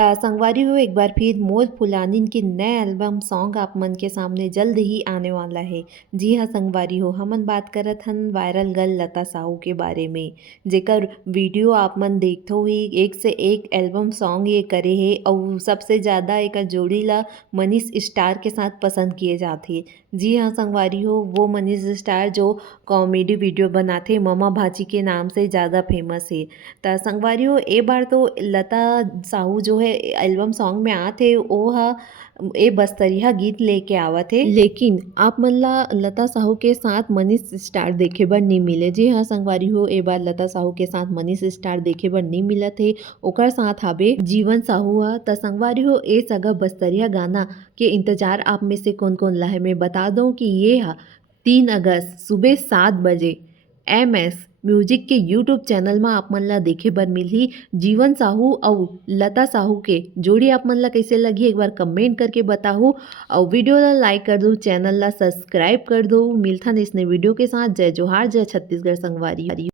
संगवारी हो एक बार फिर मोज फुलानिन के नए एल्बम सॉन्ग आप मन के सामने जल्द ही आने वाला है। जी हाँ संगवारी हो, हमन बात करत हन वायरल गर्ल लता साहू के बारे में, जेकर वीडियो आप मन देखथो ही एक से एक एल्बम सॉन्ग ये करे है और सबसे ज़्यादा एकर जोड़ी ला मनीष स्टार के साथ पसंद किए जाते। जी हाँ संगवारी हो, वो मनीष स्टार जो कॉमेडी वीडियो बनाते ममा भाची के नाम से ज़्यादा फेमस है। त संगवारी हो ए बार तो लता साहू जो है एल्बम सॉन्ग में आथे ओ हा ए बस्तरिया गीत लेके आवत है, लेकिन आप मन ला लता साहू के साथ मनीष स्टार देखे बर नहीं मिले। जी हाँ संगवारी हो, ए बार लता साहू के साथ मनीष स्टार देखे बर नहीं मिलत है, ओकर साथ हाबे जीवन साहू हा। त संगवारी हो ए सगा बस्तरिया गाना के इंतजार आप में से कौन कौन ला है, मैं बता दूं कि ये हा 3 अगस्त सुबह 7 बजे MS म्यूजिक के यूट्यूब चैनल में आप मन ला देखे बर मिलही। जीवन साहू और लता साहू के जोड़ी आप मन ला कैसे लगी एक बार कमेंट करके बताओ और वीडियो ला लाइक कर दो, चैनल ला सब्सक्राइब कर दो। मिलथन इसने वीडियो के साथ। जय जोहार, जय छत्तीसगढ़ संगवारी।